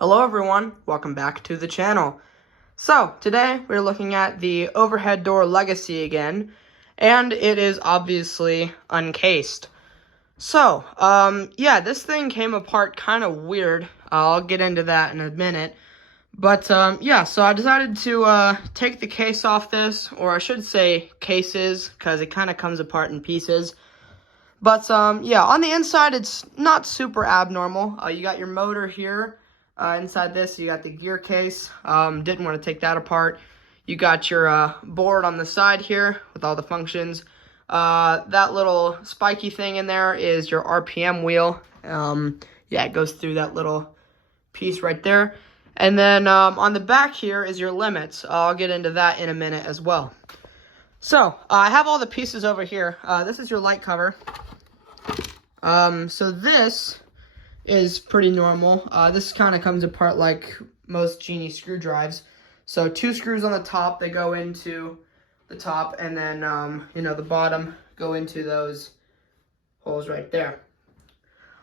Hello everyone, welcome back to the channel. So, today we're looking at the overhead door Legacy again, and it is obviously uncased. So, yeah, this thing came apart kind of weird. I'll get into that in a minute. But, yeah, so I decided to, take the case off this, or I should say cases, because it kind of comes apart in pieces. But, yeah, on the inside, it's not super abnormal. You got your motor here. Inside this, you got the gear case. Didn't want to take that apart. You got your board on the side here with all the functions. That little spiky thing in there is your RPM wheel. Yeah, it goes through that little piece right there. And then on the back here is your limits. I'll get into that in a minute as well. So, I have all the pieces over here. This is your light cover. So this is pretty normal. This kind of comes apart like most Genie screw drives. So 2 screws on the top, they go into the top, and then, you know, the bottom go into those holes right there.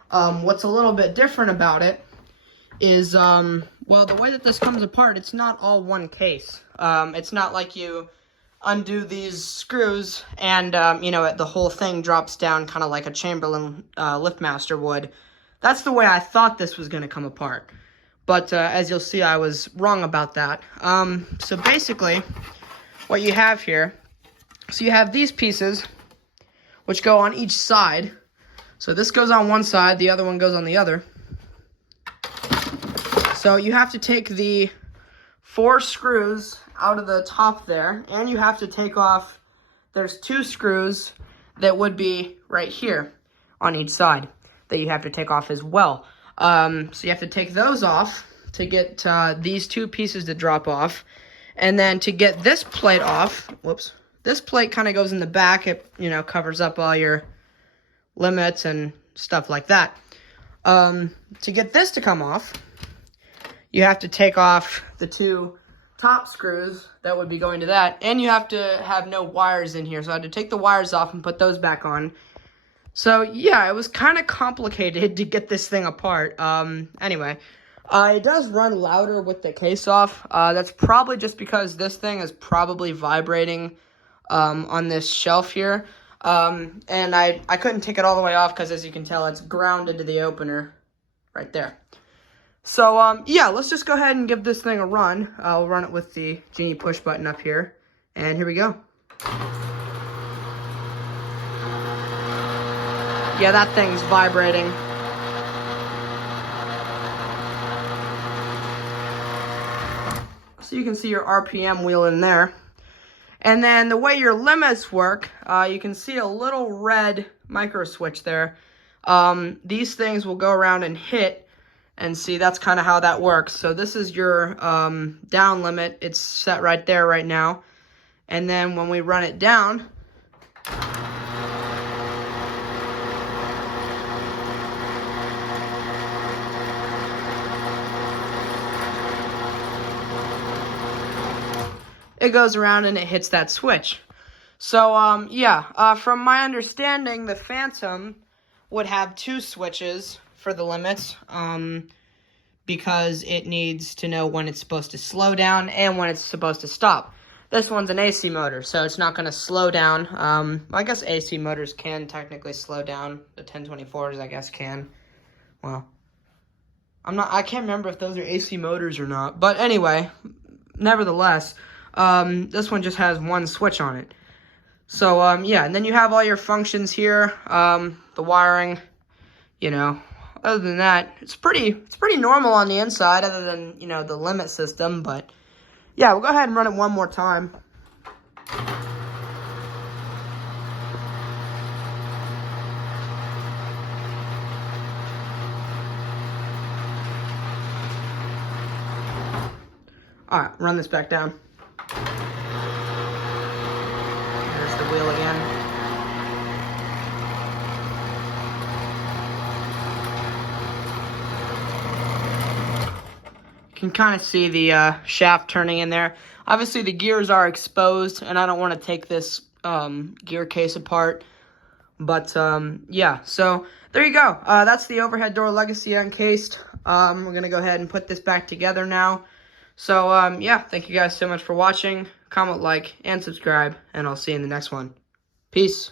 What's a little bit different about it is, well, the way that this comes apart, it's not all one case. It's not like you undo these screws and, you know, the whole thing drops down kind of like a Chamberlain LiftMaster would. That's the way I thought this was going to come apart. But as you'll see, I was wrong about that. So basically, what you have here, so you have these pieces, which go on each side. So this goes on one side, the other one goes on the other. So you have to take the 4 screws out of the top there, and you have to take off, there's 2 screws that would be right here on each side that you have to take off as well. So you have to take those off to get these 2 pieces to drop off. And then to get this plate off, whoops, this plate kind of goes in the back. It, you know, covers up all your limits and stuff like that. To get this to come off, you have to take off the 2 top screws that would be going to that. And you have to have no wires in here. So I had to take the wires off and put those back on. So, yeah, it was kind of complicated to get this thing apart. Anyway, it does run louder with the case off. That's probably just because this thing is probably vibrating on this shelf here. And I couldn't take it all the way off because, as you can tell, it's grounded to the opener right there. So, yeah, let's just go ahead and give this thing a run. I'll run it with the Genie push button up here. And here we go. Yeah, that thing's vibrating. So you can see your RPM wheel in there. And then the way your limits work, you can see a little red micro switch there. These things will go around and hit, and see, that's kind of how that works. So this is your down limit. It's set right there right now. And then when we run it down, it goes around and it hits that switch. So, yeah, from my understanding, the Phantom would have 2 switches for the limits, because it needs to know when it's supposed to slow down and when it's supposed to stop. This one's an AC motor, so it's not going to slow down. I guess AC motors can technically slow down. The 1024s, I guess, can. Well, I can't remember if those are AC motors or not. But anyway, nevertheless, this one just has 1 switch on it. So, yeah, and then you have all your functions here, the wiring, you know. Other than that, it's pretty normal on the inside, other than, you know, the limit system. But, yeah, we'll go ahead and run it one more time. Alright, run this back down. There's the wheel again. You can kind of see the shaft turning in there. Obviously, the gears are exposed, and I don't want to take this gear case apart. But, yeah, so there you go. That's the overhead door Legacy Uncased. We're going to go ahead and put this back together now. So, yeah, thank you guys so much for watching. Comment, like, and subscribe, and I'll see you in the next one. Peace.